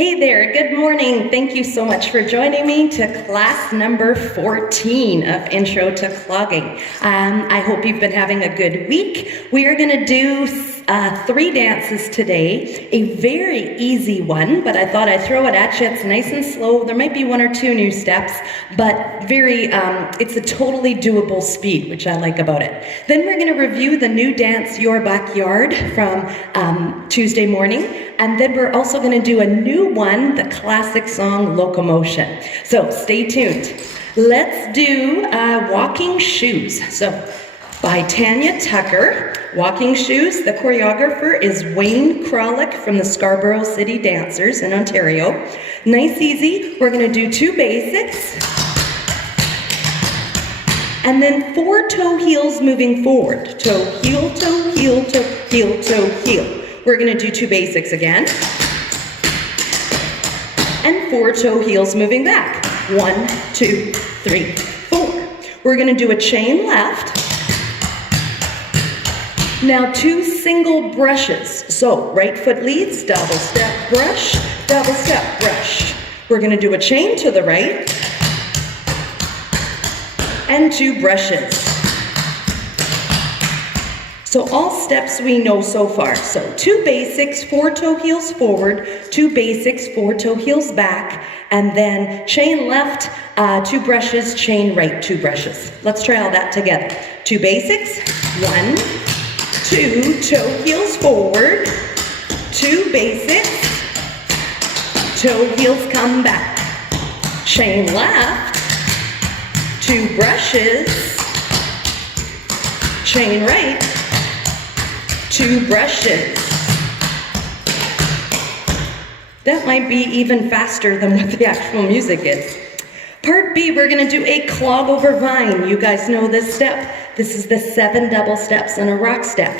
Hey there, good morning. Thank you so much for joining me to class number 14 of Intro to Clogging. I hope you've been having a good week. We are going to do 3 dances today, a very easy one, but I thought I'd throw it at you. It's nice and slow. There might be 1 or 2 new steps, but it's a totally doable speed, which I like about it. Then we're going to review the new dance, Your Backyard, from Tuesday morning, and then we're also going to do a new one, the classic song, Locomotion. So stay tuned. Let's do Walking Shoes. So by Tanya Tucker, Walking Shoes. The choreographer is Kralik from the Scarborough City Dancers in Ontario. Nice, easy. We're going to do 2 basics. And then 4 toe heels moving forward. Toe, heel, toe, heel, toe, heel. We're going to do 2 basics again. And 4 toe heels moving back. 1, 2, 3, 4. We're going to do a chain left. Now 2 single brushes. So right foot leads, double step brush, double step brush. We're going to do a chain to the right. And 2 brushes. So all steps we know so far. So 2 basics, 4 toe heels forward, 2 basics, 4 toe heels back, and then chain left, 2 brushes, chain right, 2 brushes. Let's try all that together. 2 basics, 1, 2, toe heels forward, 2 basics, toe heels come back, chain left, 2 brushes, chain right, 2 brushes. That might be even faster than what the actual music is. Part B, we're going to do a clog over vine. You guys know this step. This is the 7 double steps in a rock step.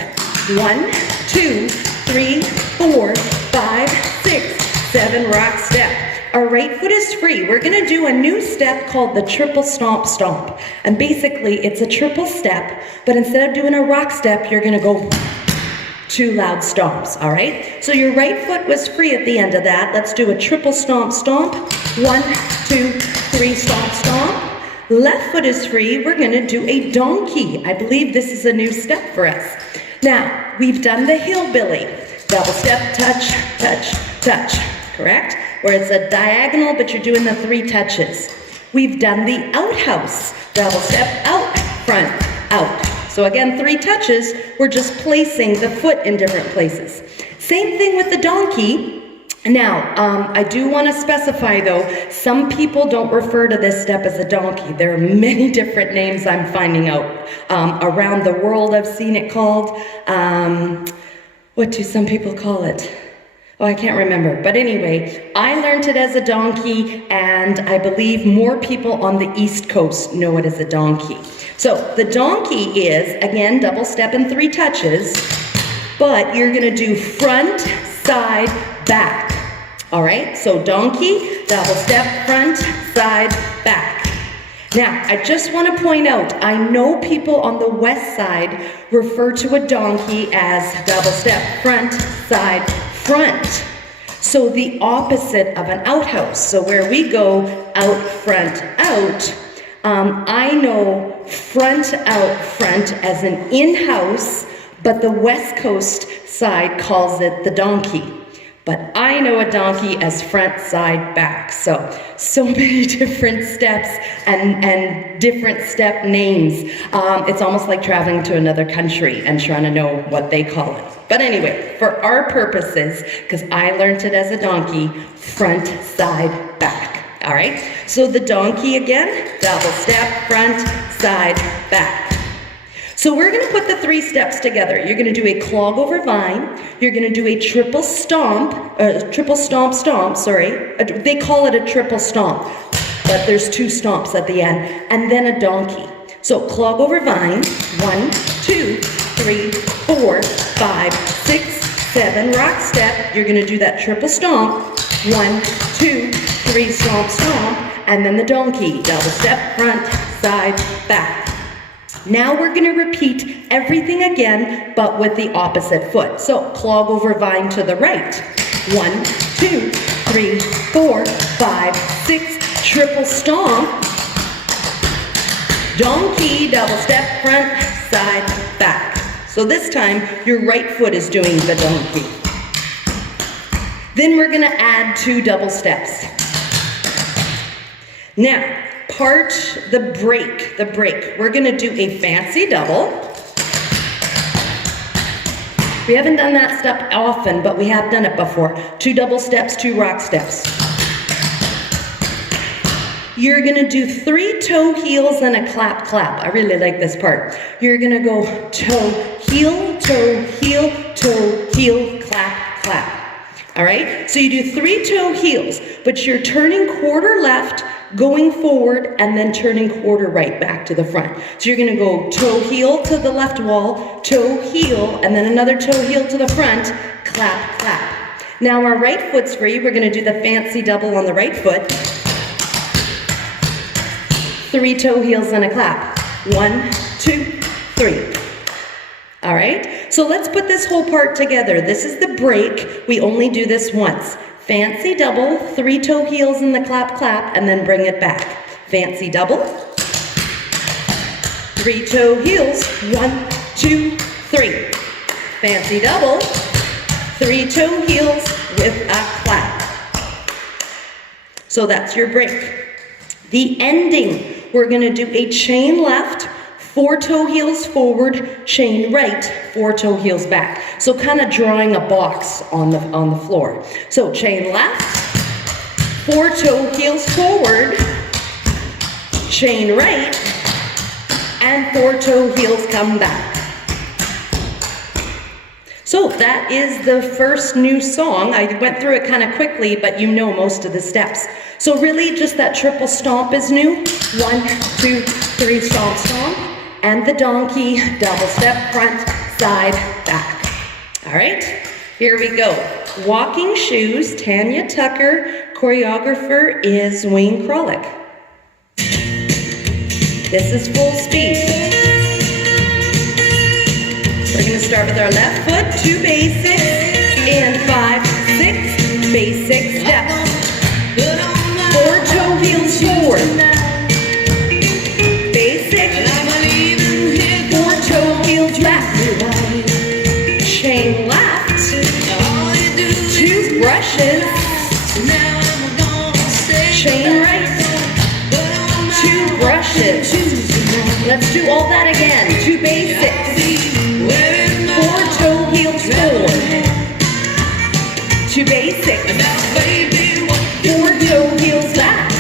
1, 2, 3, 4, 5, 6, 7 rock step. Our right foot is free. We're going to do a new step called the triple stomp stomp. And basically, it's a triple step, but instead of doing a rock step, you're going to go 2 loud stomps, all right? So your right foot was free at the end of that. Let's do a triple stomp stomp. 1, 2, 3, stomp stomp. Left foot is free. We're going to do a donkey. I believe this is a new step for us. Now, we've done the hillbilly. Double step, touch, touch, touch, correct? Where it's a diagonal, but you're doing the 3 touches. We've done the outhouse. Double step, out, front, out. So again, 3 touches. We're just placing the foot in different places. Same thing with the donkey. Now, I do want to specify though, some people don't refer to this step as a donkey. There are many different names I'm finding out. Around the world I've seen it called, what do some people call it? Oh, I can't remember. But anyway, I learned it as a donkey, and I believe more people on the East Coast know it as a donkey. So the donkey is, again, double step and 3 touches, but you're going to do front, side, back. All right? So donkey, double step, front, side, back. Now, I just want to point out, I know people on the west side refer to a donkey as double step, front, side, front. So the opposite of an outhouse. So where we go out, front, out, I know front, out, front as an in-house, but the West Coast side calls it the donkey. But I know a donkey as front, side, back. So many different steps and different step names. It's almost like traveling to another country and trying to know what they call it. But anyway, for our purposes, because I learned it as a donkey, front, side, back. All right? So the donkey again, double step, front, side, back. So we're going to put the 3 steps together. You're going to do a clog over vine. You're going to do a triple stomp, sorry. They call it a triple stomp, but there's 2 stomps at the end, and then a donkey. So clog over vine, 1, 2, 3, 4, 5, 6, 7, rock step. You're going to do that triple stomp, 1, 2, 3, stomp, stomp, and then the donkey, double step, front, side, back. Now we're going to repeat everything again, but with the opposite foot. So clog over vine to the right. 1, 2, 3, 4, 5, 6, triple stomp, donkey, double step, front, side, back. So this time, your right foot is doing the donkey. Then we're gonna add 2 double steps. Now, part the break. We're gonna do a fancy double. We haven't done that step often, but we have done it before. 2 double steps, 2 rock steps. You're gonna do 3 toe heels and a clap, clap. I really like this part. You're gonna go toe, heel, clap, clap. All right, so you do 3 toe heels, but you're turning quarter left, going forward, and then turning quarter right back to the front. So you're gonna go toe heel to the left wall, toe heel, and then another toe heel to the front, clap, clap. Now our right foot's free. We're gonna do the fancy double on the right foot. 3 toe heels and a clap. 1, 2, 3. All right, so let's put this whole part together. This is the break. We only do this once. Fancy double, 3 toe heels in the clap, clap, and then bring it back. Fancy double, 3 toe heels, 1, 2, 3. Fancy double, 3 toe heels with a clap. So that's your break. The ending, we're gonna do a chain left, 4 toe heels forward, chain right, 4 toe heels back. So kind of drawing a box on the floor. So chain left, 4 toe heels forward, chain right, and 4 toe heels come back. So that is the first new song. I went through it kind of quickly, but you know most of the steps. So really just that triple stomp is new. 1, 2, 3, stomp, stomp. And the donkey, double step, front, side, back. All right, here we go. Walking shoes, Tanya Tucker. Choreographer is Kralik. This is full speed. We're gonna start with our left foot, 2 basics, and 5, 6, basic steps. 4 toe heels forward. Chain left, 2 brushes, chain right, 2 brushes. Let's do all that again. 2 basics, 4 toe heels forward, 2 basics, 4 toe heels back,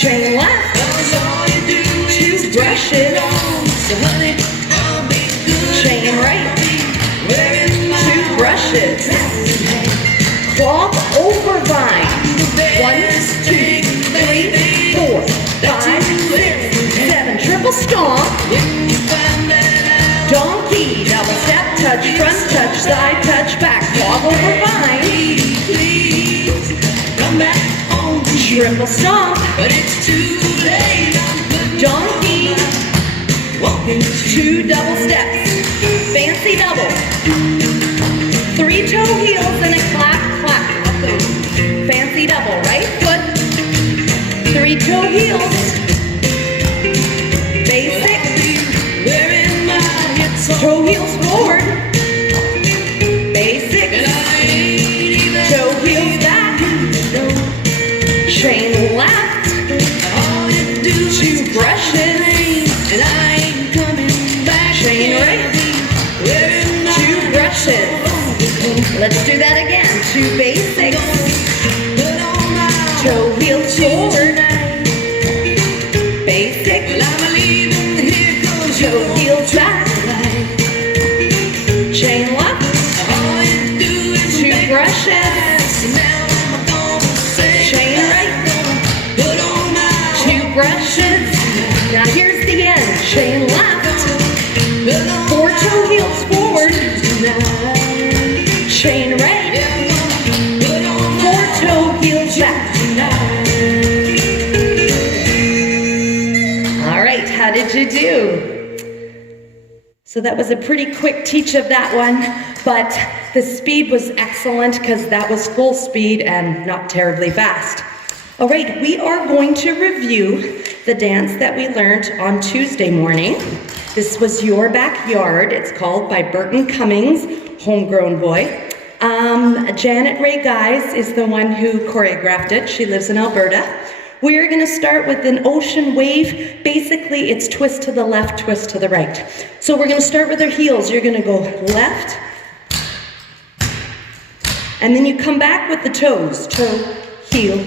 chain left, 2 brushes, chain right, 2 brushes, clog over vine, 1, 2, 3, 4, 5, 6, 7, triple stomp, donkey, double step, touch front, touch side, touch back, clog over vine, triple stomp, donkey, 2 double steps, fancy double, 3 toe heels and a clap, clap. Fancy double, right foot, 3 toe heels, basic, toe heels forward, basic, toe heels back, chain left, 2 brushes, chain right, 2 brushes. Let's do that again. 2 basics, toe heels forward, basic, toe heels back, chain left, 2 brushes, chain right, 2 brushes. Now here's the end. Chain left, 4 toe heels forward, chain right, 4 toe heels back. All right, how did you do? So that was a pretty quick teach of that one. but the speed was excellent because that was full speed and not terribly fast. All right, we are going to review the dance that we learned on Tuesday morning. This was Your Backyard. It's called by Burton Cummings, homegrown boy. Janet Ray Guise is the one who choreographed it. She lives in Alberta. We're gonna start with an ocean wave. Basically, it's twist to the left, twist to the right. So we're gonna start with our heels. You're gonna go left, and then you come back with the toes. Toe, heel,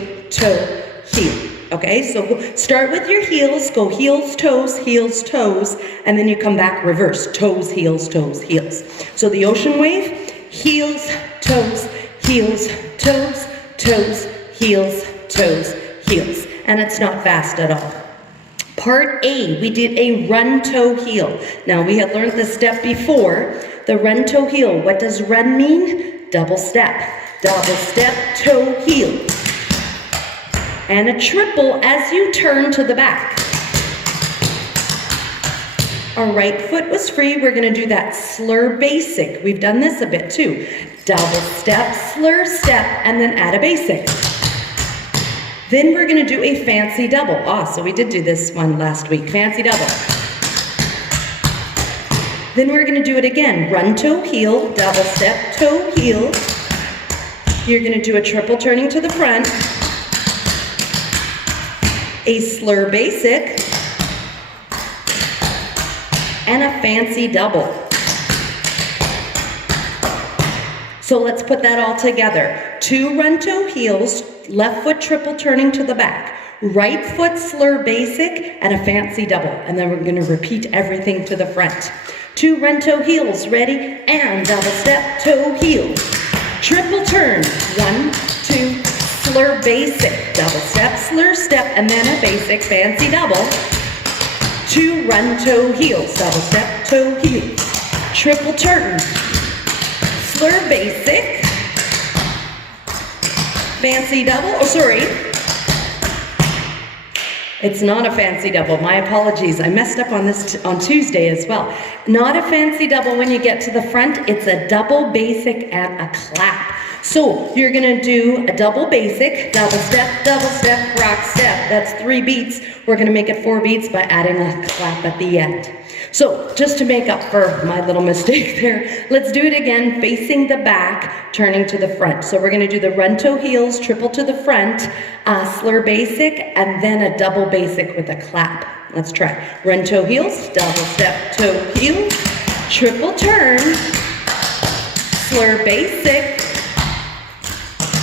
heel. Okay, so start with your heels, go heels, toes, and then you come back reverse. Toes, heels, heels. So the ocean wave, heels, toes, heels, toes, heels, toes, heels. And it's not fast at all. Part A, we did a run, toe, heel. Now we had learned this step before. The run, toe, heel. What does run mean? Double step, toe, heel. And a triple as you turn to the back. Our right foot was free. We're gonna do that slur basic. We've done this a bit too. Double step, slur step, and then add a basic. Then we're gonna do a fancy double. So we did do this one last week, fancy double. Then we're gonna do it again. Run, toe, heel, double step, toe, heel. You're gonna do a triple turning to the front, a slur basic, and a fancy double. So let's put that all together. 2 run, toe, heels, left foot triple turning to the back, right foot slur basic, and a fancy double. And then we're gonna repeat everything to the front. 2 run, toe, heels, ready, and double step, toe, heel. Triple turn, 1, 2, slur basic, double step, slur step, and then a basic fancy double. 2 run, toe, heels, double step, toe, heel. Triple turn, slur basic, fancy double, it's not a fancy double, my apologies. I messed up on this on Tuesday as well. Not a fancy double when you get to the front, it's a double basic and a clap. So you're gonna do a double basic, double step, rock step. That's 3 beats. We're gonna make it 4 beats by adding a clap at the end. So just to make up for my little mistake there, let's do it again, facing the back, turning to the front. So we're gonna do the run, toe, heels, triple to the front, slur basic, and then a double basic with a clap. Let's try. Run, toe, heels, double step, toe, heel, triple turn, slur basic,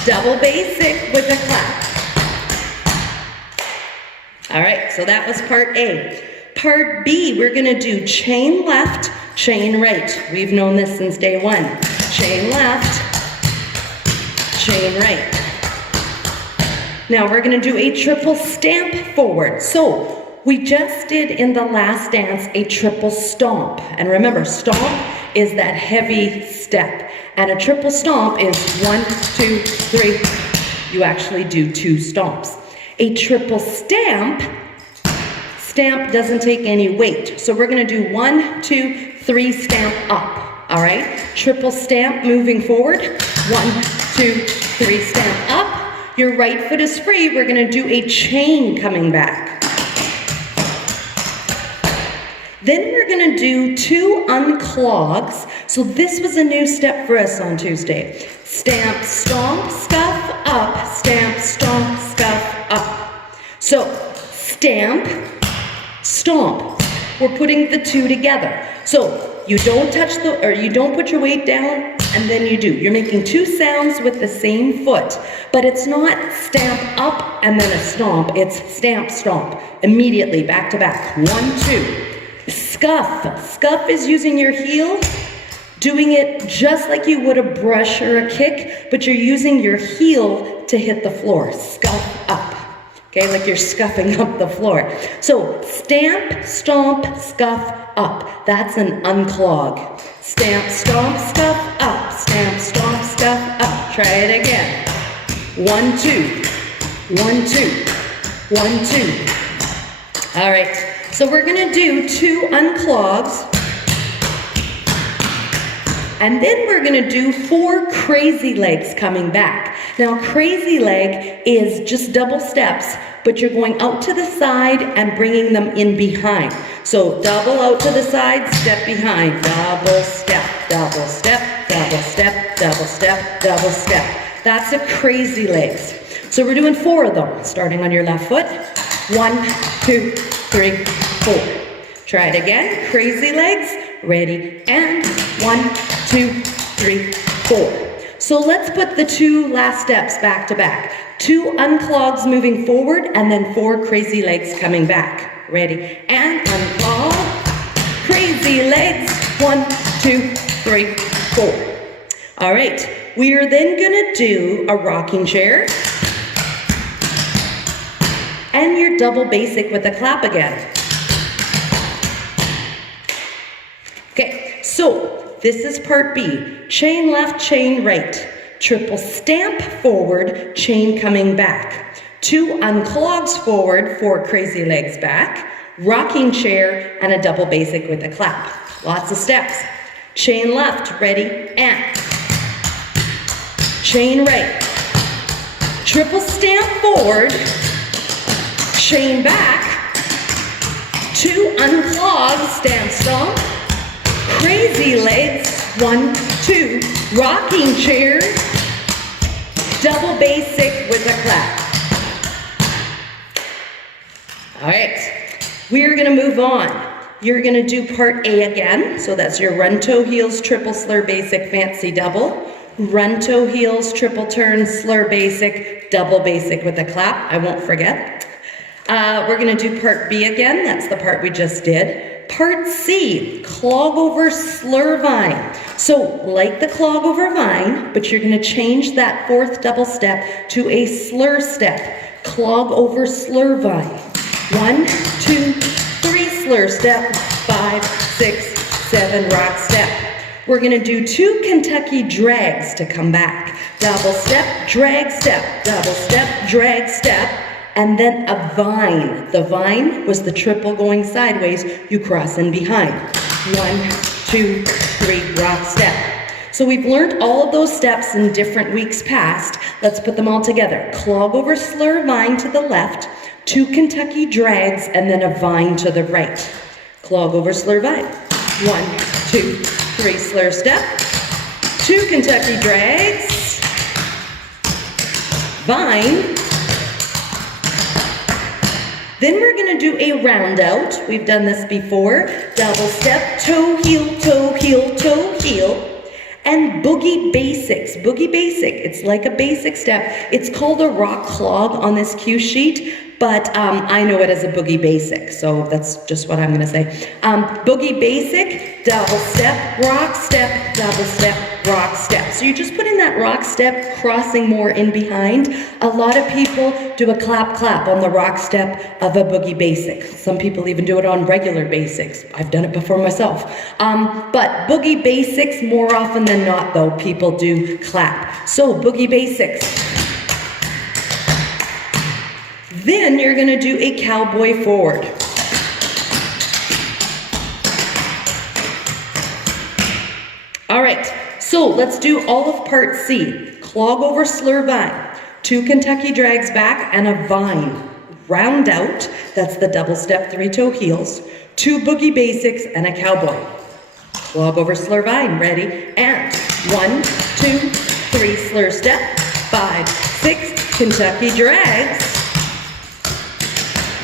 double basic with a clap. All right, so that was part A. Part B, we're gonna do chain left, chain right. We've known this since day one. Chain left, chain right. Now we're gonna do a triple stamp forward. So we just did in the last dance a triple stomp. And remember, stomp is that heavy step. And a triple stomp is 1, 2, 3. You actually do 2 stomps. A triple stamp doesn't take any weight. So we're gonna do 1, 2, 3, stamp up, all right? Triple stamp moving forward. 1, 2, 3, stamp up. Your right foot is free. We're gonna do a chain coming back. Then we're gonna do 2 unclogs. So this was a new step for us on Tuesday. Stamp, stomp, scuff, up. Stamp, stomp, scuff, up. So stamp, stomp. We're putting the 2 together. So you don't you don't put your weight down and then you do. You're making 2 sounds with the same foot, but it's not stamp up and then a stomp. It's stamp, stomp, immediately back to back. 1, 2. Scuff. Scuff is using your heel, doing it just like you would a brush or a kick, but you're using your heel to hit the floor. Scuff up. Okay, like you're scuffing up the floor. So stamp, stomp, scuff up. That's an unclog. Stamp, stomp, scuff up. Stamp, stomp, scuff up. Try it again. 1, 2. 1, 2. 1, 2. All right. So we're gonna do 2 unclogs. And then we're gonna do 4 crazy legs coming back. Now, crazy leg is just double steps, but you're going out to the side and bringing them in behind. So double out to the side, step behind, double step, double step, double step, double step, double step. That's a crazy legs. So we're doing 4 of them, starting on your left foot. 1, 2, 3, 4. Try it again, crazy legs, ready, and 1, 2, 3, 4. So let's put the 2 last steps back to back. 2 unclogs moving forward, and then 4 crazy legs coming back. Ready, and unclog, crazy legs, 1, 2, 3, 4. All right, we are then gonna do a rocking chair, and your double basic with a clap again. Okay, so this is part B. Chain left, chain right. Triple stamp forward, chain coming back. 2 unclogs forward, 4 crazy legs back. Rocking chair, and a double basic with a clap. Lots of steps. Chain left, ready, and. Chain right. Triple stamp forward, chain back. 2 unclogs, stamp stomp. Crazy legs, 1, 2, rocking chair, double basic with a clap. All right, we're gonna move on. You're gonna do part A again. So that's your run toe heels, triple slur basic, fancy double. Run toe heels, triple turn, slur basic, double basic with a clap. I won't forget. We're gonna do part B again. That's the part we just did. Part C, clog over slur vine. So like the clog over vine, but you're gonna change that 4th double step to a slur step. Clog over slur vine. 1, 2, 3 slur step, 5, 6, 7 rock step. We're gonna do 2 Kentucky drags to come back. Double step, drag step, double step, drag step. And then a vine. The vine was the triple going sideways, you cross in behind. 1, 2, 3, rock step. So we've learned all of those steps in different weeks past. Let's put them all together. Clog over slur vine to the left, 2 Kentucky drags, and then a vine to the right. Clog over slur vine. 1, 2, 3 slur step, 2 Kentucky drags, vine. Then we're gonna do a round out. We've done this before. Double step, toe, heel, toe, heel, toe, heel. And boogie basics. Boogie basic, it's like a basic step. It's called a rock clog on this cue sheet, but I know it as a boogie basic, so that's just what I'm gonna say. Boogie basic, double step, rock step, double step, rock step. So you're just putting that rock step, crossing more in behind. A lot of people do a clap clap on the rock step of a boogie basic. Some people even do it on regular basics. I've done it before myself. But boogie basics, more often than not though, people do clap. So boogie basics. Then you're gonna do a cowboy forward. All right, so let's do all of part C. Clog over slur vine, 2 Kentucky drags back, and a vine. Round out, that's the double step, 3 toe heels, 2 boogie basics, and a cowboy. Clog over slur vine, ready, and 1, 2, 3 slur step, 5, 6 Kentucky drags,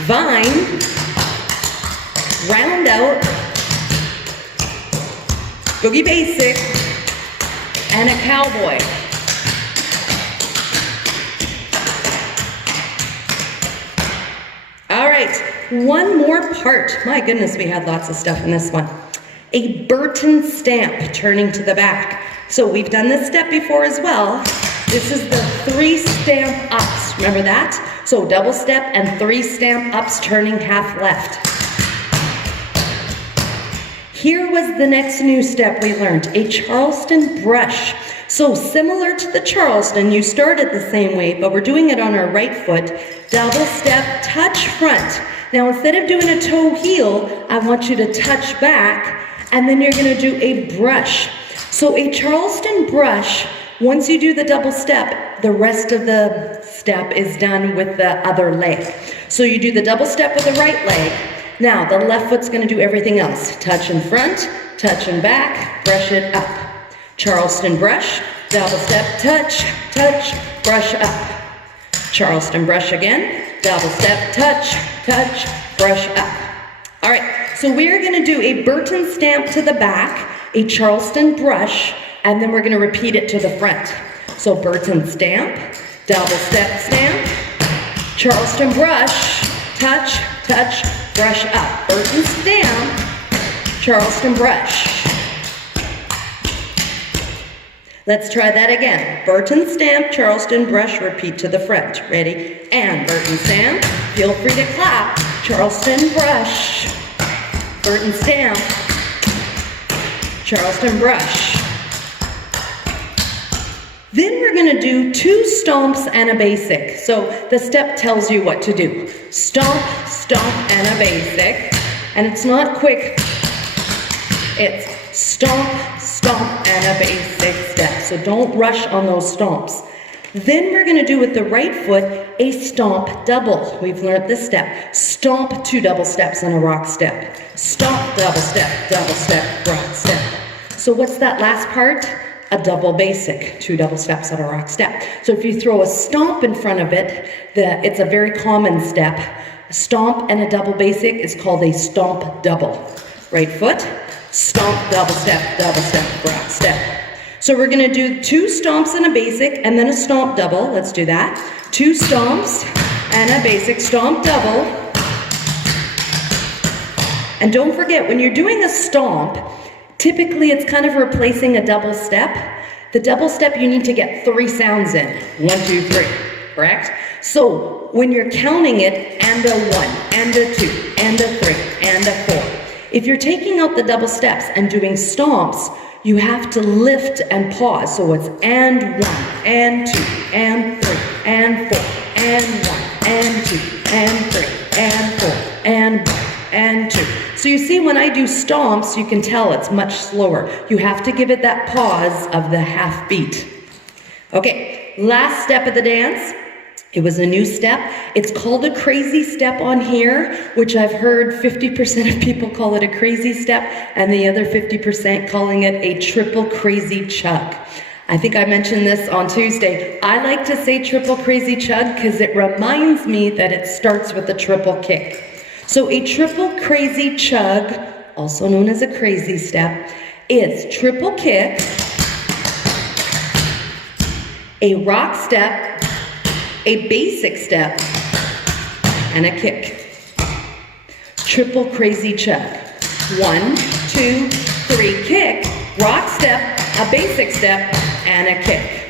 vine, round out, boogie basic, and a cowboy. All right, one more part. My goodness, we had lots of stuff in this one. A Burton stamp, turning to the back. So we've done this step before as well. This is the 3 stamp ups, remember that? So double step and 3 stamp ups, turning half left. Here was the next new step we learned, a Charleston brush. So similar to the Charleston, you started the same way, but we're doing it on our right foot. Double step, touch front. Now instead of doing a toe heel, I want you to touch back, and then you're gonna do a brush. So a Charleston brush, once you do the double step, the rest of the step is done with the other leg. So you do the double step with the right leg. Now the left foot's gonna do everything else. Touch in front, touch in back, brush it up. Charleston brush, double step, touch, touch, brush up. Charleston brush again, double step, touch, touch, brush up. All right, so we're gonna do a Burton stamp to the back, a Charleston brush, and then we're gonna repeat it to the front. So Burton stamp, double step stamp, Charleston brush, touch, touch, brush up. Burton stamp, Charleston brush. Let's try that again. Burton stamp, Charleston brush, repeat to the front. Ready? And Burton stamp, feel free to clap. Charleston brush, Burton stamp, Charleston brush. Then we're gonna do 2 stomps and a basic. So the step tells you what to do. Stomp, stomp, and a basic. And it's not quick. It's stomp, stomp, and a basic step. So don't rush on those stomps. Then we're gonna do with the right foot a stomp double. We've learned this step. Stomp 2 double steps and a rock step. Stomp, double step, rock step. So what's that last part? A double basic, 2 double steps and a rock step. So if you throw a stomp in front of it, it's a very common step. A stomp and a double basic is called a stomp double. Right foot, stomp, double step, rock step. So we're gonna do 2 stomps and a basic and then a stomp double. Let's do that. 2 stomps and a basic stomp double. And don't forget, when you're doing a stomp, typically it's kind of replacing a double step. The double step, you need to get 3 sounds in. 1, 2, 3, correct? So when you're counting it, and a 1, and a 2, and a 3, and a 4. If you're taking out the double steps and doing stomps, you have to lift and pause. So it's and 1, and 2, and 3, and 4, and 1, and 2, and 3, and 4, and 1, and 2. So you see when I do stomps, you can tell it's much slower. You have to give it that pause of the half beat. Okay, last step of the dance. It was a new step. It's called a crazy step on here, which I've heard 50% of people call it a crazy step, and the other 50% calling it a triple crazy chug. I think I mentioned this on Tuesday. I like to say triple crazy chug because it reminds me that it starts with a triple kick. So a triple crazy chug, also known as a crazy step, is triple kick, a rock step, a basic step, and a kick. Triple crazy chug. 1, 2, 3, kick, rock step, a basic step, and a kick.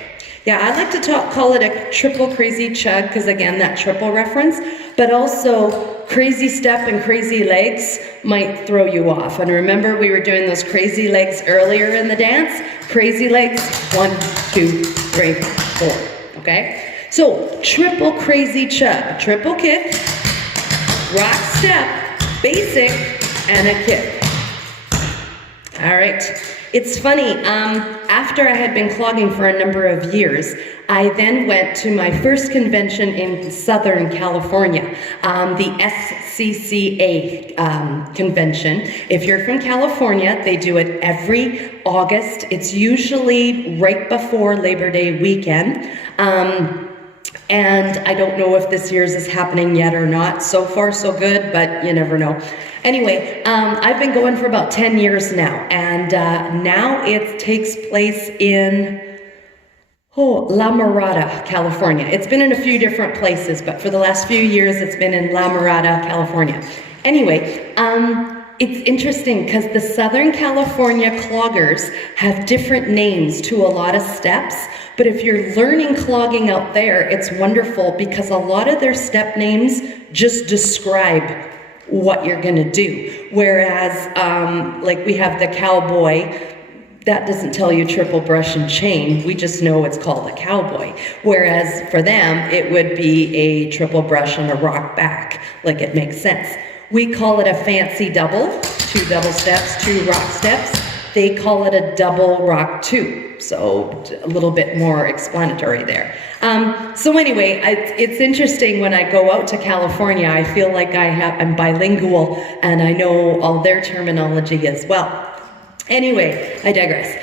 Yeah, I like to call it a triple crazy chug because again, that triple reference, but also crazy step and crazy legs might throw you off. And remember, we were doing those crazy legs earlier in the dance? Crazy legs, 1, 2, 3, 4, okay? So, triple crazy chug, triple kick, rock step, basic, and a kick. All right. It's funny, after I had been clogging for a number of years, I then went to my first convention in Southern California, the SCCA convention. If you're from Clogging, they do it every August. It's usually right before Labor Day weekend. And I don't know if this year's is happening yet or not. So far, so good, but you never know. Anyway, I've been going for about 10 years now, and now it takes place in La Mirada, California. It's been in a few different places, but for the last few years, it's been in La Mirada, California. Anyway, it's interesting because the Southern California cloggers have different names to a lot of steps, but if you're learning clogging out there, it's wonderful because a lot of their step names just describe what you're gonna do. Whereas, like we have the cowboy, that doesn't tell you triple brush and chain, we just know it's called a cowboy. Whereas for them, it would be a triple brush and a rock back, like it makes sense. We call it a fancy double, 2 double steps, 2 rock steps, They call it a double rock two, so a little bit more explanatory there. So anyway, it's interesting when I go out to California, I feel like I'm bilingual and I know all their terminology as well. Anyway, I digress.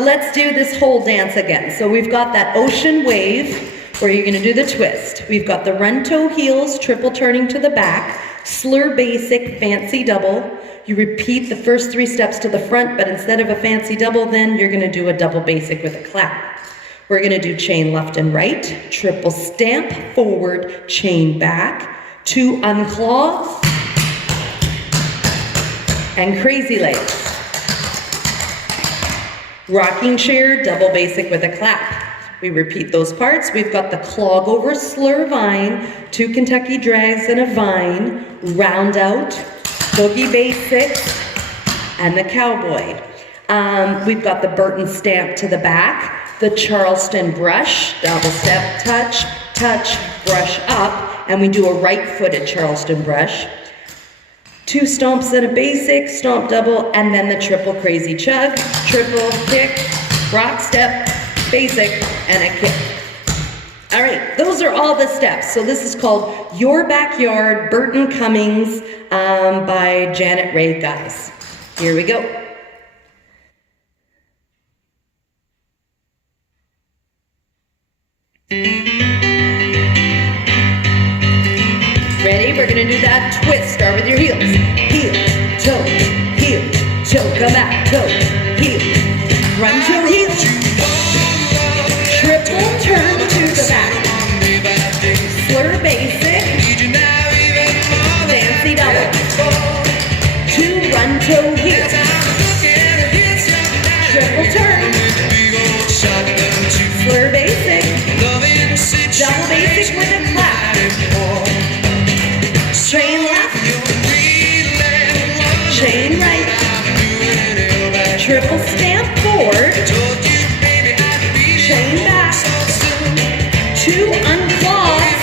Let's do this whole dance again. So we've got that ocean wave where you're gonna do the twist. We've got the run toe heels, triple turning to the back, slur basic, fancy double. You repeat the first 3 steps to the front, but instead of a fancy double, then you're gonna do a double basic with a clap. We're gonna do chain left and right, triple stamp, forward, chain back, 2 unclaw, and crazy legs. Rocking chair, double basic with a clap. We repeat those parts. We've got the clog over slur vine, 2 Kentucky drags and a vine, round out, boogie basic, and the cowboy. We've got the Burton stamp to the back, the Charleston brush, double step, touch, touch, brush up, and we do a right-footed Charleston brush. 2 stomps and a basic, stomp double, and then the triple crazy chug, triple kick, rock step, basic, and a kick. All right, those are all the steps. So this is called Your Backyard, Burton Cummings by Janet Ray Guise. Here we go. Ready? We're gonna do that twist. Start with your heels. Heel, toe, come back, toe, heel, run to heel. Triple turn to the back. Slur basic. Fancy double. 2 run toe heel. Triple turn. Slur basic. Double basic with a clap. Chain left. Chain right. Triple stamp forward. Chain back, 2 unclaws,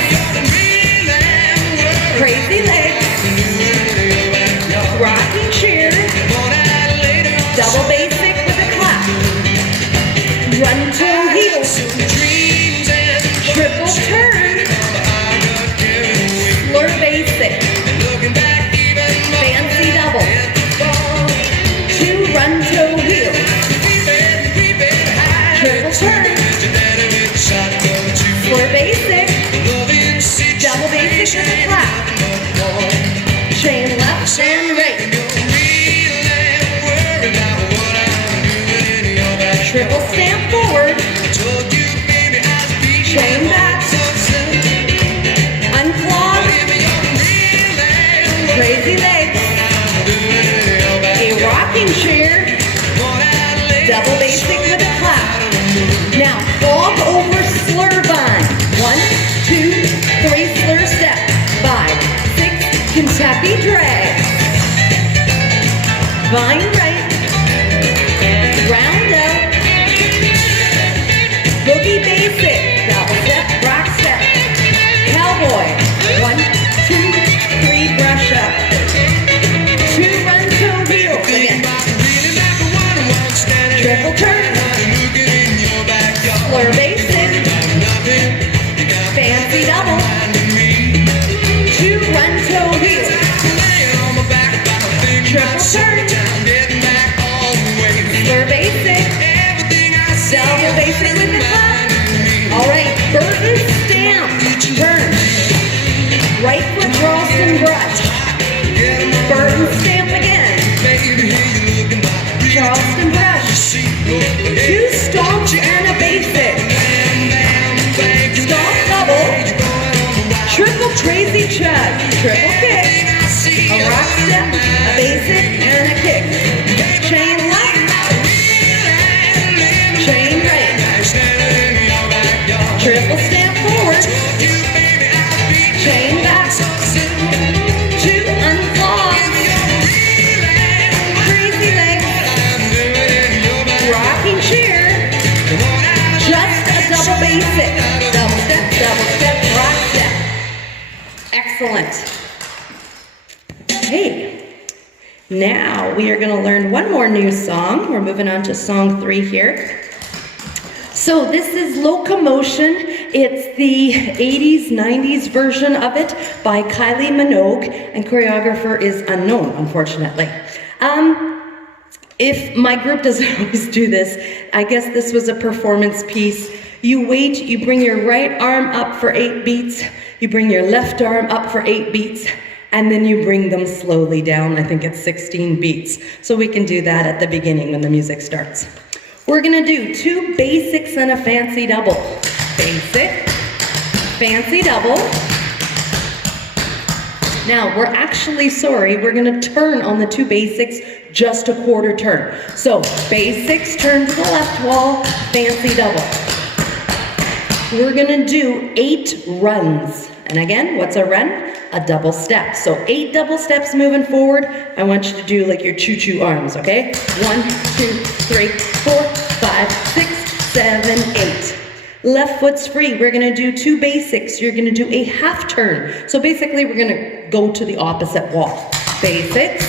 crazy legs, rocking chair, double basic with a clap, run toe heels, triple turn, slur basic, fancy double, 2 run toe heels, triple turn, slur basic, double basic with a clap, chain left and right, triple stamp forward, chain back, unclog, crazy legs, a rocking chair, double basic with a clap. Now, clog over slur vine. 1, 2, 3 slur step. 5, 6 Kentucky drag. Vine right. Round out. Boogie basic. Double step, rock step. Cowboy. 1, 2, 3 brush up. 2 run toe heels again. Triple turn. Slur basic, fancy double, 2 run toe heels, triple turn, slur basic, double basic with the clap. All right, Burton stamp, turn, right foot Charleston brush, Burton stamp again, Charleston brush, 2 stomps and a basic, stomp double, triple crazy chug, triple kick, a rock step, a basic, and a kick, chain left, chain right, triple stamp forward, chain back, 2 unclaws, crazy legs, rocking chair, just a double basic, double step, rock step. Excellent. Hey, Now we are gonna learn one more new song. We're moving on to song 3 here. So this is Locomotion. It's the 80s, 90s version of it by Kylie Minogue, and choreographer is unknown, unfortunately. If my group doesn't always do this, I guess this was a performance piece. You wait, you bring your right arm up for 8 beats, you bring your left arm up for 8 beats, and then you bring them slowly down. I think it's 16 beats. So we can do that at the beginning when the music starts. We're gonna do 2 basics and a fancy double. Basic, fancy double. Now, we're actually, we're gonna turn on the 2 basics just a quarter turn. So, basics, turn to the left wall, fancy double. We're gonna do 8 runs. And again, what's a run? A double step. So 8 double steps moving forward. I want you to do like your choo-choo arms, okay? 1, 2, 3, 4, 5, 6, 7, 8. Left foot's free. We're gonna do 2 basics. You're gonna do a half turn. So basically we're gonna go to the opposite wall. Basics,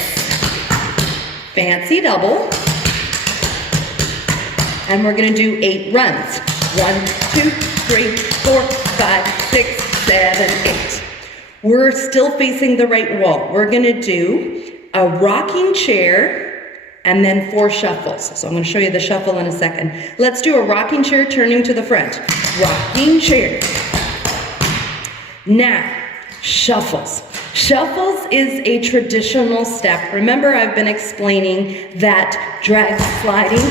fancy double, and we're gonna do 8 runs. 1, 2, 3, 4, 5, 6, 7, 8. We're still facing the right wall. We're gonna do a rocking chair and then 4 shuffles. So I'm gonna show you the shuffle in a second. Let's do a rocking chair turning to the front. Rocking chair. Now, shuffles. Shuffles is a traditional step. Remember, I've been explaining that drag sliding.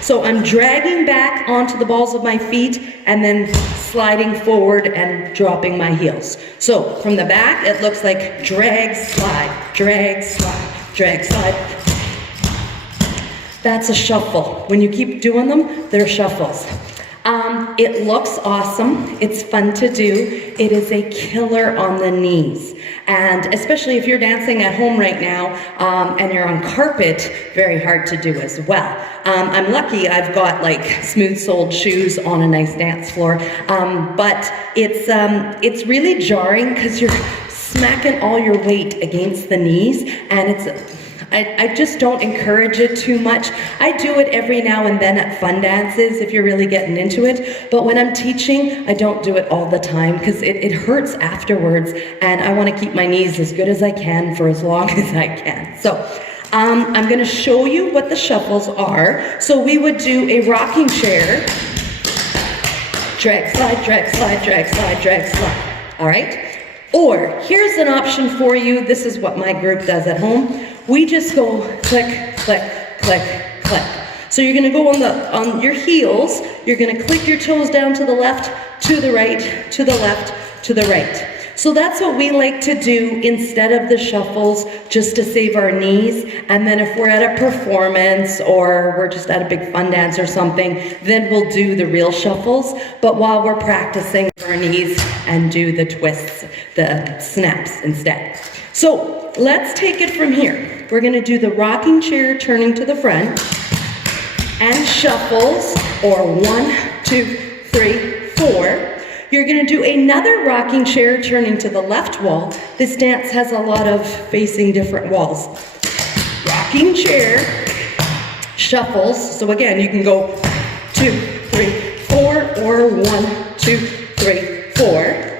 So I'm dragging back onto the balls of my feet and then sliding forward and dropping my heels. So from the back, it looks like drag, slide, drag, slide, drag, slide. That's a shuffle. When you keep doing them, they're shuffles. It looks awesome. It's fun to do. It is a killer on the knees. And especially if you're dancing at home right now and you're on carpet, very hard to do as well. I'm lucky I've got like smooth-soled shoes on a nice dance floor, but it's really jarring because you're smacking all your weight against the knees, and I just don't encourage it too much. I do it every now and then at fun dances if you're really getting into it, but when I'm teaching, I don't do it all the time because it hurts afterwards, and I want to keep my knees as good as I can for as long as I can. So I'm going to show you what the shuffles are. So we would do a rocking chair, drag, slide, drag, slide, drag, slide, drag, slide. All right? Or here's an option for you. This is what my group does at home. We just go click, click, click, click. So you're gonna go on your heels, you're gonna click your toes down to the left, to the right, to the left, to the right. So that's what we like to do instead of the shuffles, just to save our knees. And then if we're at a performance or we're just at a big fun dance or something, then we'll do the real shuffles. But while we're practicing our knees and do the twists, the snaps instead. So let's take it from here. We're gonna do the rocking chair turning to the front and shuffles, or 1, 2, 3, 4. You're gonna do another rocking chair turning to the left wall. This dance has a lot of facing different walls. Rocking chair, shuffles. So again, you can go 2, 3, 4, or 1, 2, 3, 4.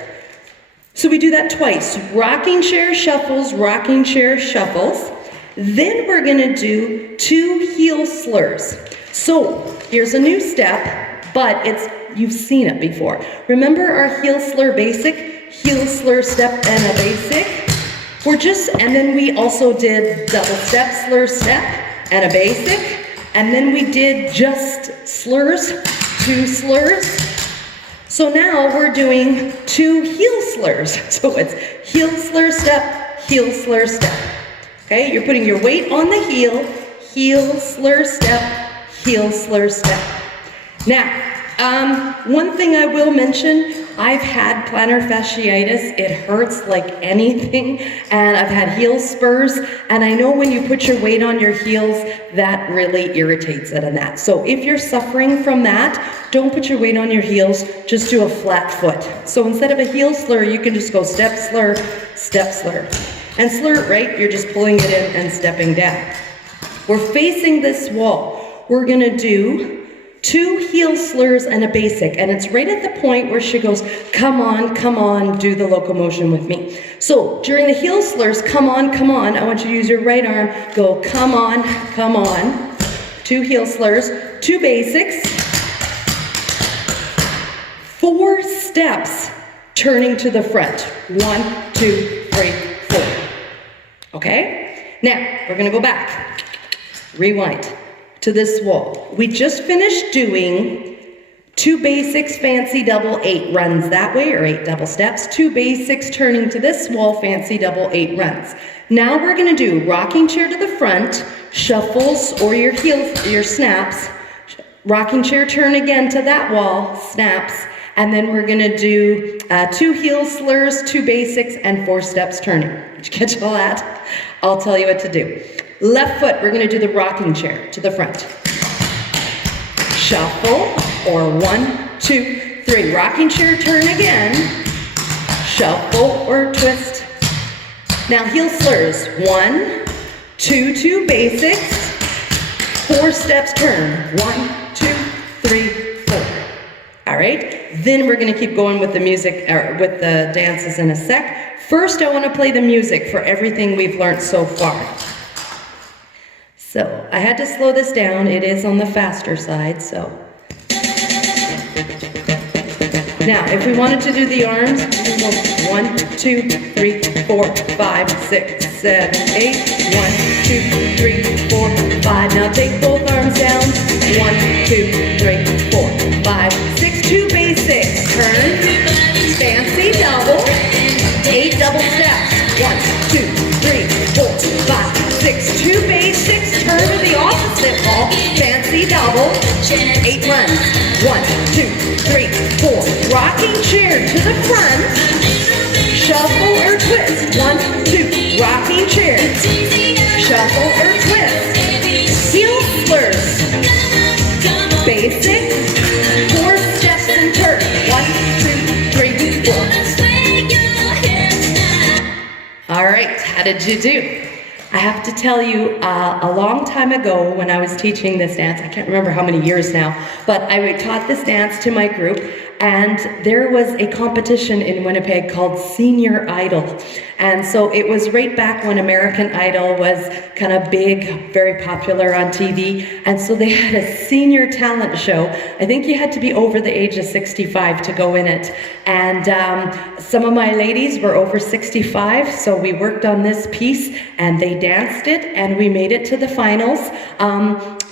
So we do that twice. Rocking chair shuffles, rocking chair shuffles. Then we're gonna do 2 heel slurs. So here's a new step, but you've seen it before. Remember our heel slur basic, heel slur step and a basic? And then we also did double step, slur step, and a basic. And then we did just slurs, 2 slurs. So now we're doing 2 heel slurs. So it's heel slur step, heel slur step. Okay, you're putting your weight on the heel slur step, heel slur step. Now, one thing I will mention, I've had plantar fasciitis. It hurts like anything, and I've had heel spurs, and I know when you put your weight on your heels, that really irritates it and that. So if you're suffering from that, don't put your weight on your heels, just do a flat foot. So instead of a heel slur, you can just go step slur, step slur. And slur, right, you're just pulling it in and stepping down. We're facing this wall. We're gonna do 2 heel slurs and a basic, and it's right at the point where she goes, come on, do the locomotion with me. So during the heel slurs, come on, I want you to use your right arm, go come on, 2 heel slurs, 2 basics, 4 steps turning to the front. 1, 2, 3, 4. Okay? Now, we're gonna go back. Rewind to this wall. We just finished doing 2 basics, fancy double 8 runs that way, or 8 double steps. 2 basics turning to this wall, fancy double 8 runs. Now we're gonna do rocking chair to the front, shuffles or your heels, your snaps, rocking chair turn again to that wall, snaps, and then we're gonna do 2 heel slurs, 2 basics, and 4 steps turning. Did you catch all that? I'll tell you what to do. Left foot, we're gonna do the rocking chair to the front. Shuffle, or 1, 2, 3. Rocking chair turn again. Shuffle or twist. Now heel slurs, 1, 2, 2 basics, 4 steps turn. 1, 2, 3, 4. All right, then we're gonna keep going with the music, or with the dances in a sec. First, I wanna play the music for everything we've learned so far. So, I had to slow this down. It is on the faster side, so. Now, if we wanted to do the arms, 1, 2, 3, 4, 5, 6, 7, 8. 1, 2, 3, 4, 5. Now take both arms down. 1, 2, 3, 4, 5, 6. 2 basics. Turn. Fancy double. 8 double steps. 1, 2, 3, 4, 5, 6. 2 basics. Turn to the opposite wall. Fancy double. 8 runs. 1, 2, 3, 4. Rocking chair to the front. Shuffle or twist. 1, 2. Rocking chair. Shuffle or twist. Heel slurs. Basic. 4 steps and turn. 1, 2, 3, 4. All right, how did you do? I have to tell you, a long time ago when I was teaching this dance, I can't remember how many years now, but I taught this dance to my group, and there was a competition in Winnipeg called Senior Idol. And so it was right back when American Idol was kind of big, very popular on TV. And so they had a senior talent show. I think you had to be over the age of 65 to go in it. And some of my ladies were over 65, so we worked on this piece and they danced it and we made it to the finals.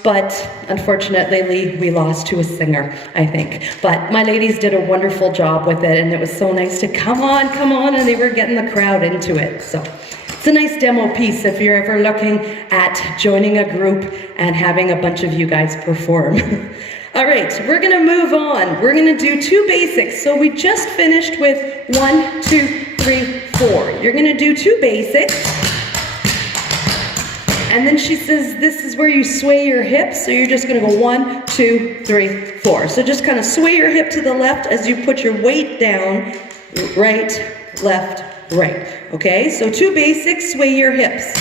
But unfortunately, we lost to a singer, I think. But my ladies did a wonderful job with it, and it was so nice to come on, and they were getting the crowd into it. So it's a nice demo piece if you're ever looking at joining a group and having a bunch of you guys perform. All right, we're gonna move on. We're gonna do 2 basics. So we just finished with 1, 2, 3, 4. You're gonna do 2 basics. And then she says, this is where you sway your hips. So you're just gonna go 1, 2, 3, 4. So just kind of sway your hip to the left as you put your weight down, right, left, right. Okay, so 2 basics, sway your hips.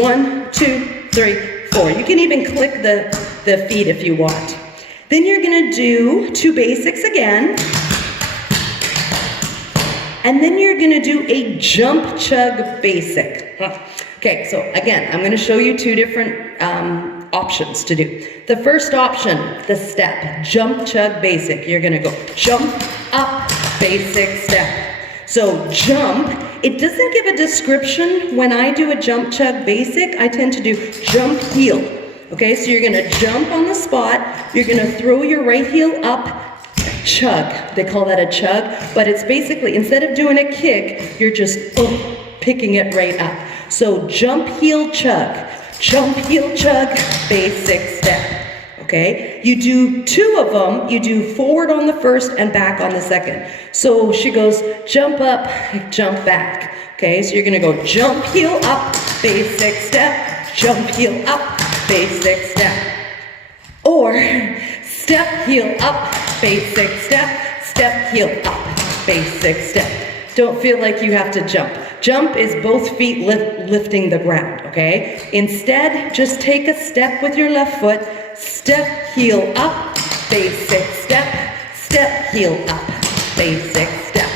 1, 2, 3, 4. You can even click the feet if you want. Then you're gonna do 2 basics again. And then you're gonna do a jump chug basic. Okay, so again, I'm gonna show you 2 different options to do. The first option, the step, jump chug basic. You're gonna go jump, up, basic, step. So jump, it doesn't give a description. When I do a jump chug basic, I tend to do jump heel. Okay, so you're gonna jump on the spot, you're gonna throw your right heel up, chug. They call that a chug, but it's basically, instead of doing a kick, you're just picking it right up. So jump, heel, chug, basic step. Okay, you do 2 of them, you do forward on the first and back on the second. So she goes jump up, jump back. Okay, so you're gonna go jump, heel, up, basic step, jump, heel, up, basic step. Or step, heel, up, basic step, step, heel, up, basic step. Don't feel like you have to jump. Jump is both feet lifting the ground, okay? Instead, just take a step with your left foot, step, heel up, basic step, step, heel up, basic step.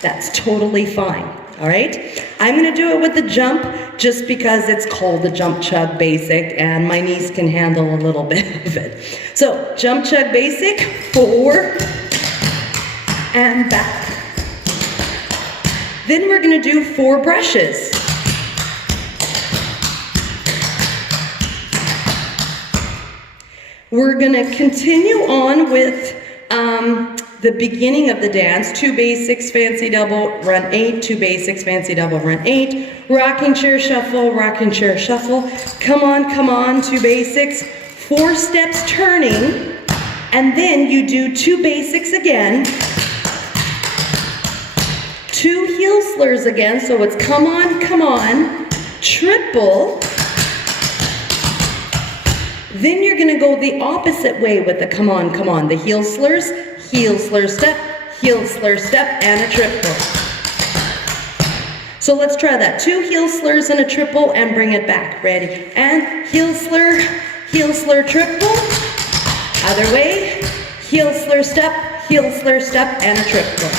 That's totally fine, all right? I'm gonna do it with the jump just because it's called the jump chug basic and my knees can handle a little bit of it. So, jump chug basic, forward and back. Then we're gonna do 4 brushes. We're gonna continue on with the beginning of the dance, 2 basics, fancy double, run 8, 2 basics, fancy double, run 8, rocking chair shuffle, come on, 2 basics, 4 steps turning, and then you do 2 basics again, 2 heel slurs again, so it's come on, triple. Then you're gonna go the opposite way with the come on, the heel slur step, and a triple. So let's try that. 2 heel slurs and a triple and bring it back. Ready? And heel slur, triple. Other way, heel slur step, and a triple.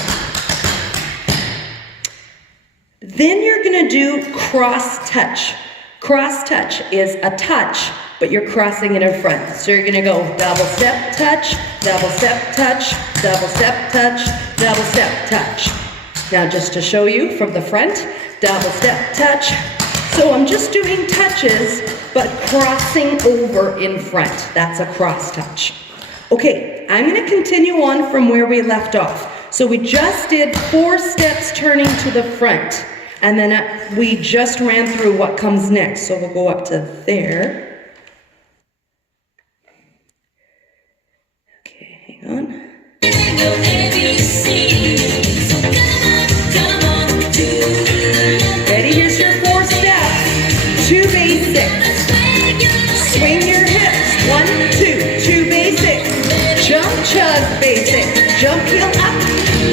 Then you're gonna do cross touch. Cross touch is a touch, but you're crossing it in front. So you're gonna go double step touch, double step touch, double step touch, double step touch. Now just to show you from the front, double step touch. So I'm just doing touches, but crossing over in front. That's a cross touch. Okay, I'm gonna continue on from where we left off. So we just did 4 steps turning to the front. And then we just ran through what comes next. So we'll go up to there. Okay, hang on. Ready? Here's your 4 steps. 2 basics. Swing your hips. 1, 2. 2 basics. Jump, chug, basic. Jump, heel up.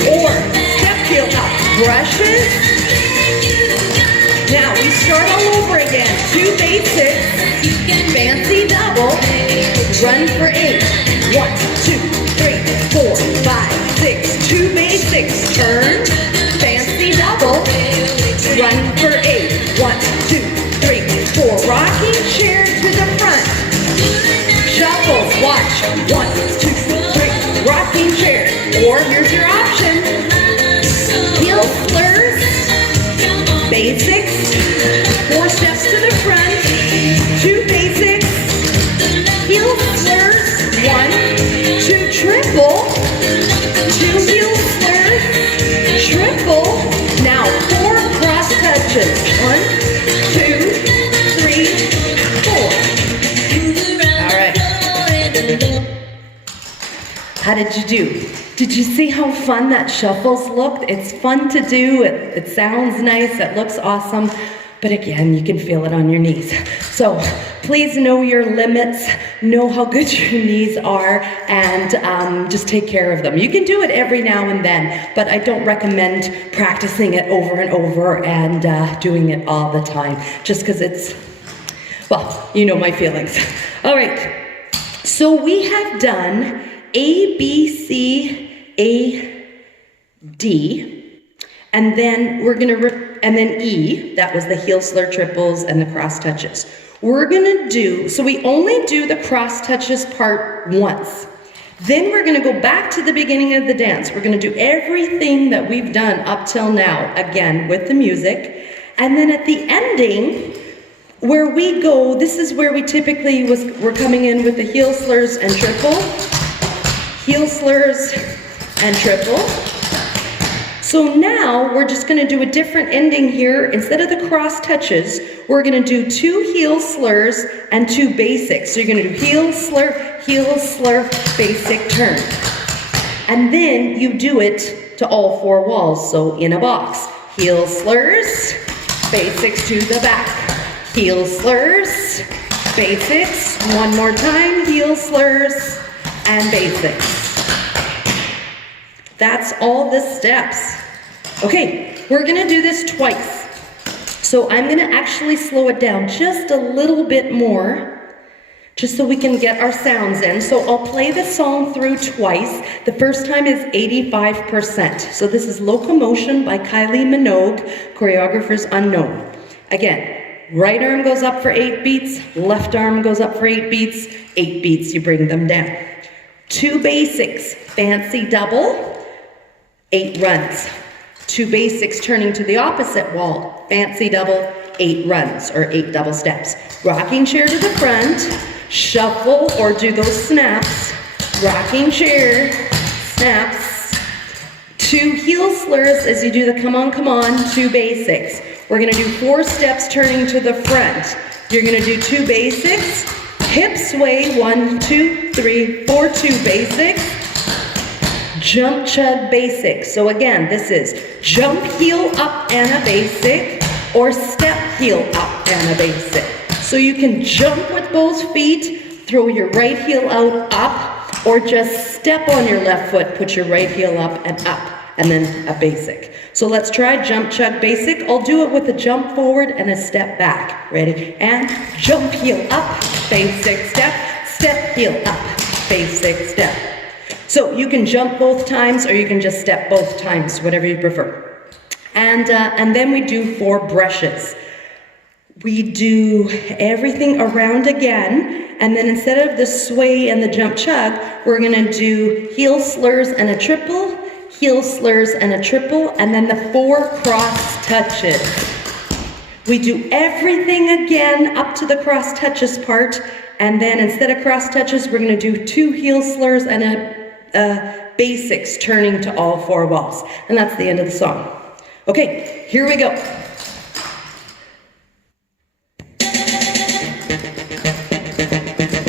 Or step, heel up. Brushes. Now we start all over again. 2 basics, fancy double, run for 8. 1, 2, 3, 4, 5, 6. 2 basics, turn, fancy double, run for 8. 1, 2, 3, 4. Rocking chair to the front. Shuffles, watch. 1, 2, 3. Rocking chair. Or here's your option. Heel slurs, basics. 4 steps to the front, 2 basics, heel slurs, 1, 2 triple, 2 heel slurs, triple. Now 4 cross touches, 1, 2, 3, 4. All right. How did you do? Did you see how fun that shuffles looked? It's fun to do, it sounds nice, it looks awesome, but again, you can feel it on your knees. So please know your limits, know how good your knees are, and just take care of them. You can do it every now and then, but I don't recommend practicing it over and over and doing it all the time, just because it's, well, you know my feelings. All right, so we have done A, B, C, A, D, and then we're gonna, and then E, that was the heel slur triples and the cross touches. We're gonna do, so we only do the cross touches part once. Then we're gonna go back to the beginning of the dance. We're gonna do everything that we've done up till now, again, with the music. And then at the ending, where we go, this is where we typically we're coming in with the heel slurs and triple, heel slurs and triple. So now we're just gonna do a different ending here. Instead of the cross touches, we're gonna do 2 heel slurs and 2 basics. So you're gonna do heel slur, basic turn. And then you do it to all 4 walls, so in a box. Heel slurs, basics to the back. Heel slurs, basics, one more time, heel slurs, and basics. That's all the steps. Okay, We're gonna do this twice. So I'm gonna actually slow it down just a little bit more, just so we can get our sounds in. So I'll play the song through twice. The first time is 85%. So this is Locomotion by Kylie Minogue, choreographer's unknown. Again, right arm goes up for 8 beats, left arm goes up for 8 beats, 8 beats, you bring them down. 2 basics, fancy double, 8 runs. 2 basics turning to the opposite wall, fancy double, 8 runs, or 8 double steps. Rocking chair to the front, shuffle or do those snaps, rocking chair, snaps. 2 heel slurs as you do the come on, 2 basics. We're gonna do 4 steps turning to the front. You're gonna do 2 basics, hip sway, 1, 2, 3, 4, 2 basics, jump chug basic. So again, this is jump heel up and a basic, or step heel up and a basic. So you can jump with both feet, throw your right heel out up, or just step on your left foot, put your right heel up, and then a basic. So let's try jump chug basic. I'll do it with a jump forward and a step back. Ready? And jump heel up, basic step, step heel up, basic step. So you can jump both times or you can just step both times, whatever you prefer. And then we do 4 brushes. We do everything around again, and then instead of the sway and the jump chug, we're gonna do heel slurs and a triple, heel slurs and a triple, and then the 4 cross touches. We do everything again up to the cross touches part, and then instead of cross touches, we're gonna do 2 heel slurs and a basics turning to all 4 walls. And that's the end of the song. Okay, here we go.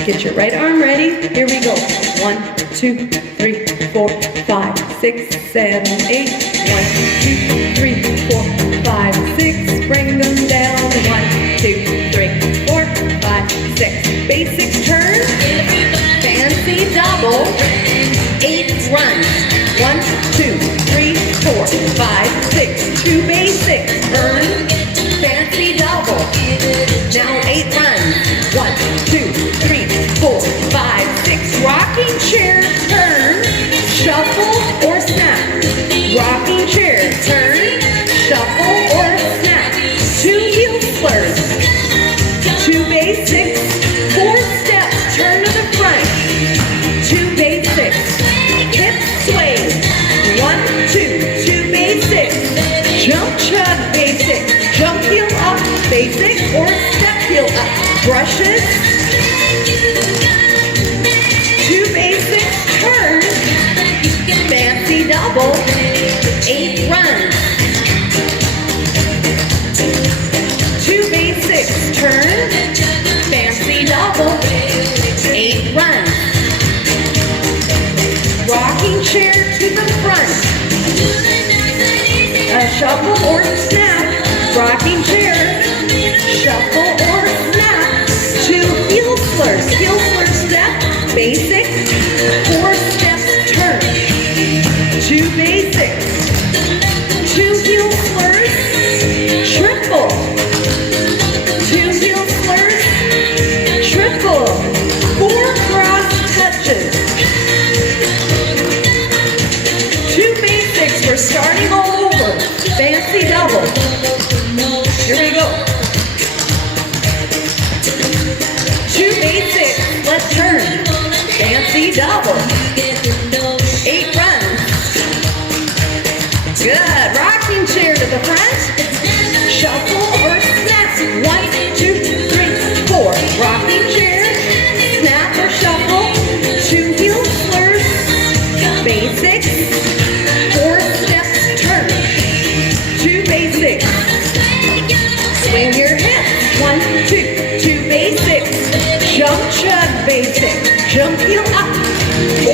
Get your right arm ready. Here we go. 1, 2, 3, 4, 5, 6, 7, 8. 1, 2, 3, 4, 5, 6. Bring them down. 1, 2, 3, 4, 5, 6. Basics turn. Fancy double. 8 runs. 1, 2, 3, 4, 5, 6. 2 basics. Turn. Fancy double. Now 8 runs. 1, 2, 3, 4, 5, 6. Rocking chair, turn, shuffle or snap. Rocking chair, turn, shuffle or snap. 2 heel slurs, 2 basics, 4 steps, turn to the front. 2 basics, hip sway. 1, 2, 2 basics. Jump chug basic, jump heel up basic or step heel up. Brushes, 2 basics, turn, fancy double, 8 runs. 2 basics, turn, fancy double, 8 runs. Rocking chair to the front. A shuffle or snap, rocking chair, shuffle or snap. 2 heel slurs step, basic, 4 steps turn. 2 basics, 2 heel slurs, triple. 2 heel slurs, triple. 4 cross touches. 2 basics, we're starting all over. Fancy double. Here we go. 2 basics, let's turn. Fancy double. 8 runs. Good. Rocking chair to the front. Shuffle or snap. 1, 2, 3, 4. Rocking chair. Snap or shuffle. 2 heel slurs. Basics. 4 steps turn. 2 basics. Swing your hips. 1, 2, 2 basics. Jump chug basic. Jump heel up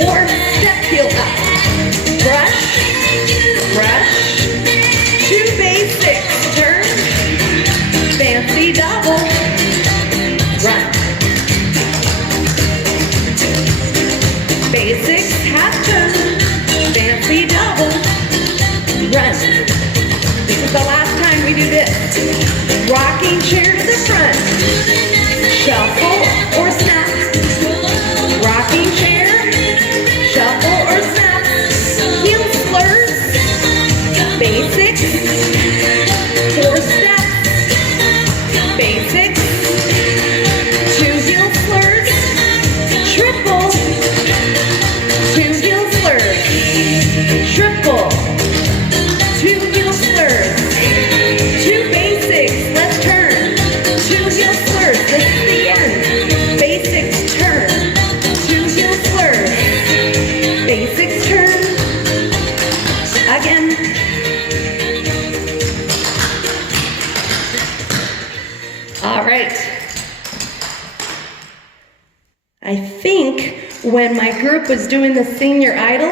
or step heel up. Brush, brush. 2 basics. Turn. Fancy double. Run. Basics, half turn. Fancy double. Run. is the last time we do this. Rocking chair to the front. Shuffle or snap. Rocking chair. Shuffle or snap. Heel slurs. Basics. 4 steps. Basics. 2 heel slurs. Triple. 2 heel slurs. Triple. 2 heel slurs. 2 basics. Let's turn. 2 heel slurs. This is the end. Basics turn. 2 heel slurs. Basics turn. Again. All right. I think when my group was doing the Senior Idol,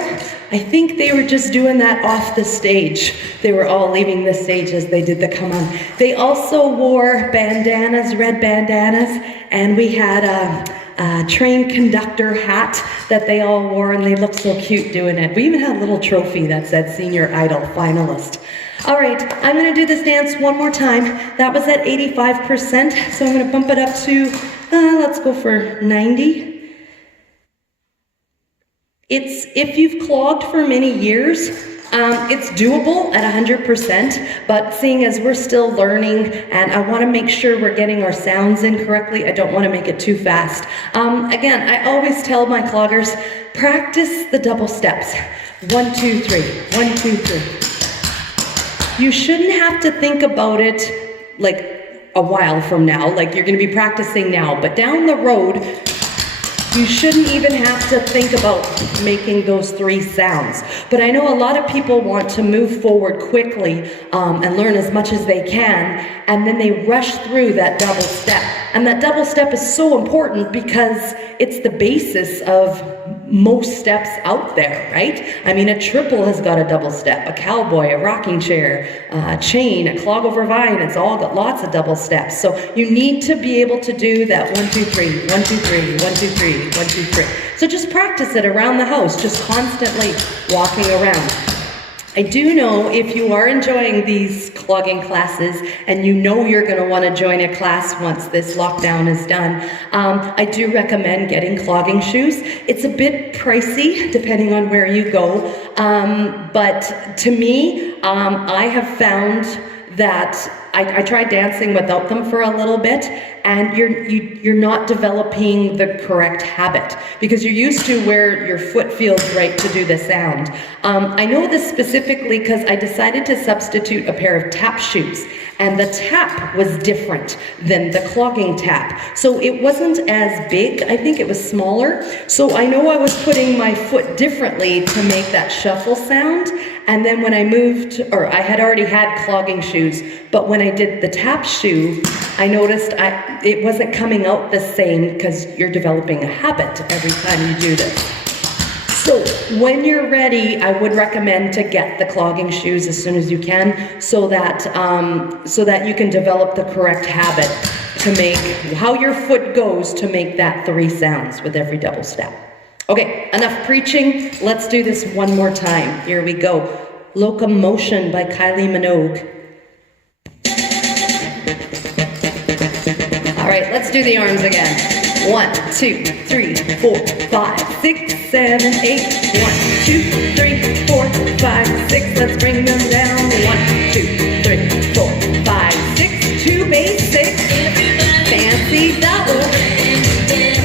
I think they were just doing that off the stage. They were all leaving the stage as they did the come on. They also wore bandanas, red bandanas, and we had a train conductor hat that they all wore, and they looked so cute doing it. We even had a little trophy that said Senior Idol finalist. All right, I'm gonna do this dance one more time. That was at 85%, so I'm gonna bump it up to, let's go for 90. If you've clogged for many years, it's doable at 100%, but seeing as we're still learning and I want to make sure we're getting our sounds in correctly, I don't want to make it too fast. Again, I always tell my cloggers, practice the double steps. 1, 2, 3, 1, 2, 3. You shouldn't have to think about it like a while from now, like you're going to be practicing now, but down the road, you shouldn't even have to think about making those 3 sounds. But I know a lot of people want to move forward quickly and learn as much as they can, and then they rush through that double step. And that double step is so important because it's the basis of most steps out there, right? I mean, a triple has got a double step, a cowboy, a rocking chair, a chain, a clog over vine, it's all got lots of double steps. So you need to be able to do that 1, 2, 3, 1, 2, 3, 1, 2, 3, 1, 2, 3. So just practice it around the house, just constantly walking around. I do know if you are enjoying these clogging classes and you know you're going to want to join a class once this lockdown is done, I do recommend getting clogging shoes. It's a bit pricey depending on where you go, but to me, I have found that I tried dancing without them for a little bit, and you're not developing the correct habit because you're used to where your foot feels right to do the sound. I know this specifically because I decided to substitute a pair of tap shoes, and the tap was different than the clogging tap. So it wasn't as big, I think it was smaller. So I know I was putting my foot differently to make that shuffle sound. And then when I moved, or I had already had clogging shoes, but when I did the tap shoe, I noticed it wasn't coming out the same because you're developing a habit every time you do this. So when you're ready, I would recommend to get the clogging shoes as soon as you can so that you can develop the correct habit to make how your foot goes to make that 3 sounds with every double step. Okay, enough preaching. Let's do this one more time. Here we go. Locomotion by Kylie Minogue. All right, let's do the arms again. 1, 2, 3, 4, 5, 6, 7, 8. 1, 2, 3, 4, 5, 6. Let's bring them down. 1, 2, 3, 4, 5, 6. 2 basics. Fancy double.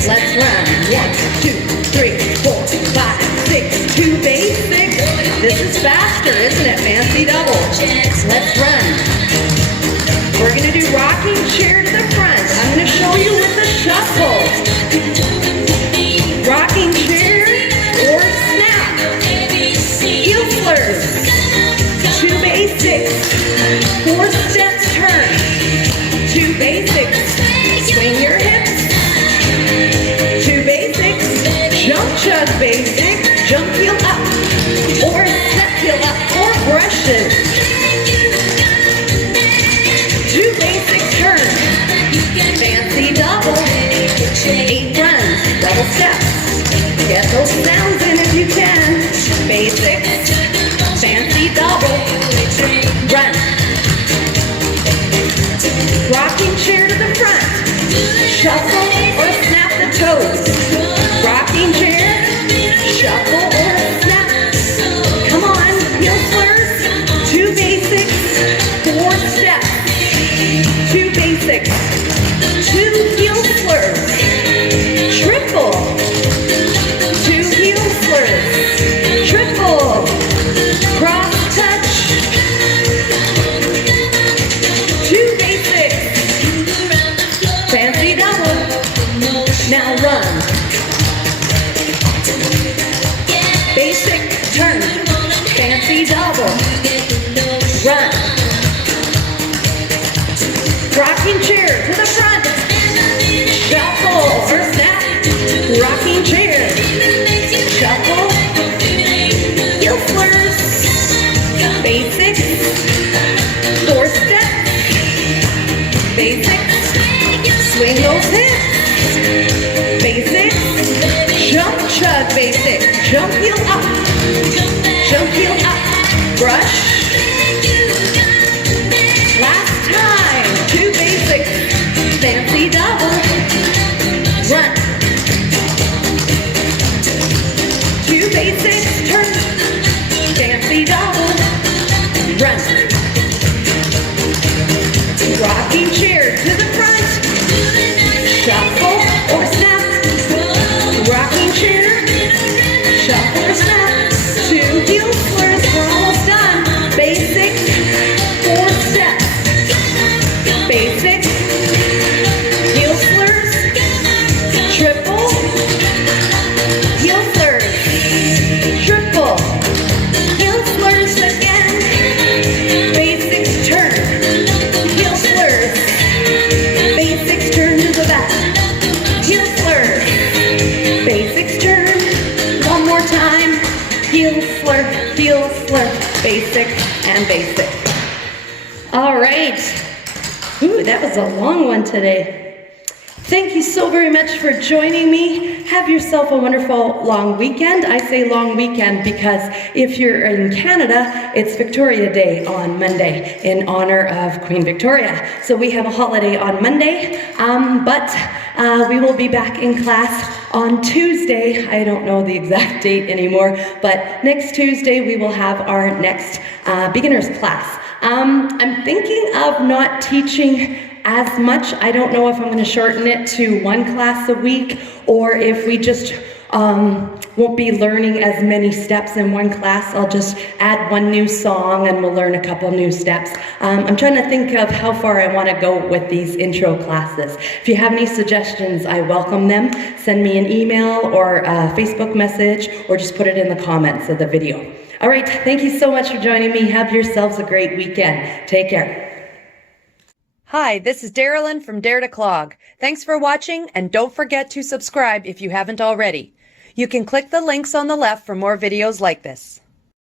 Let's run. 1, 2, 3, 4, 5, 6. 2 basics. This is faster, isn't it? Fancy double. Let's run. We're going to do rocking chair to the front. I'm going to show you with the shuffle. Rocking chair or snap. Heel slurs. 2 basics. 4 steps turn. 2 basics. Swing your hips. 2 basics. Jump chug basic. Jump heel up. Or step heel up. Or brushes. 2 basic turns. Fancy double. 8 runs. Double steps. Get those sounds in if you can. Basics. Fancy double. Run. Shuffle or snap the toes. Rocking chair, shuffle or snap. Come on, heel slurs. 2 basics, 4 steps. 2 basics, 2 heel slurs. Triple. 2 heel slurs. Triple. Cross touch. 2 basics. Fancy double. Now run. Basic turn. Fancy double. Run. Rocking chair to the front. Shuffle or snap. Rocking chair. Shuffle. Heel slurs. Basics. 4 steps. Basics. Swing those hips. Basics. Jump, chug, basic. Jump, heel up. Jump, heel up. Brush. Last time. 2 basics. Fancy double. Run. 2 basics. Turn. Fancy double. Run. Rocking chair to the front. Shuffle or snap. Rocking chair. Shuffle or snap. 2 heel slurs. We're almost done. Basics. 4 steps. Basics. Heel slurs. Triple. Heel slurs. Triple. Heel slurs again. Basics turn. Heel slurs. Basics turn to the back. Heel slurs. Basics turn. One more time. Heel slur. Heel slur. Basic and basic. All right. Ooh, that was a long one today. Thank you so very much for joining me. Have yourself a wonderful long weekend. I say long weekend because if you're in Canada, it's Victoria Day on Monday in honor of Queen Victoria. So we have a holiday on Monday, but we will be back in class on Tuesday. I don't know the exact date anymore, but next Tuesday we will have our next beginners class. I'm thinking of not teaching as much. I don't know if I'm going to shorten it to 1 class a week or if we just won't be learning as many steps in 1 class. I'll just add 1 new song and we'll learn a couple new steps. I'm trying to think of how far I want to go with these intro classes. If you have any suggestions, I welcome them. Send me an email or a Facebook message or just put it in the comments of the video. All right, thank you so much for joining me. Have yourselves a great weekend. Take care. Hi, this is Darylyn from Dare to Clog. Thanks for watching, and don't forget to subscribe if you haven't already. You can click the links on the left for more videos like this.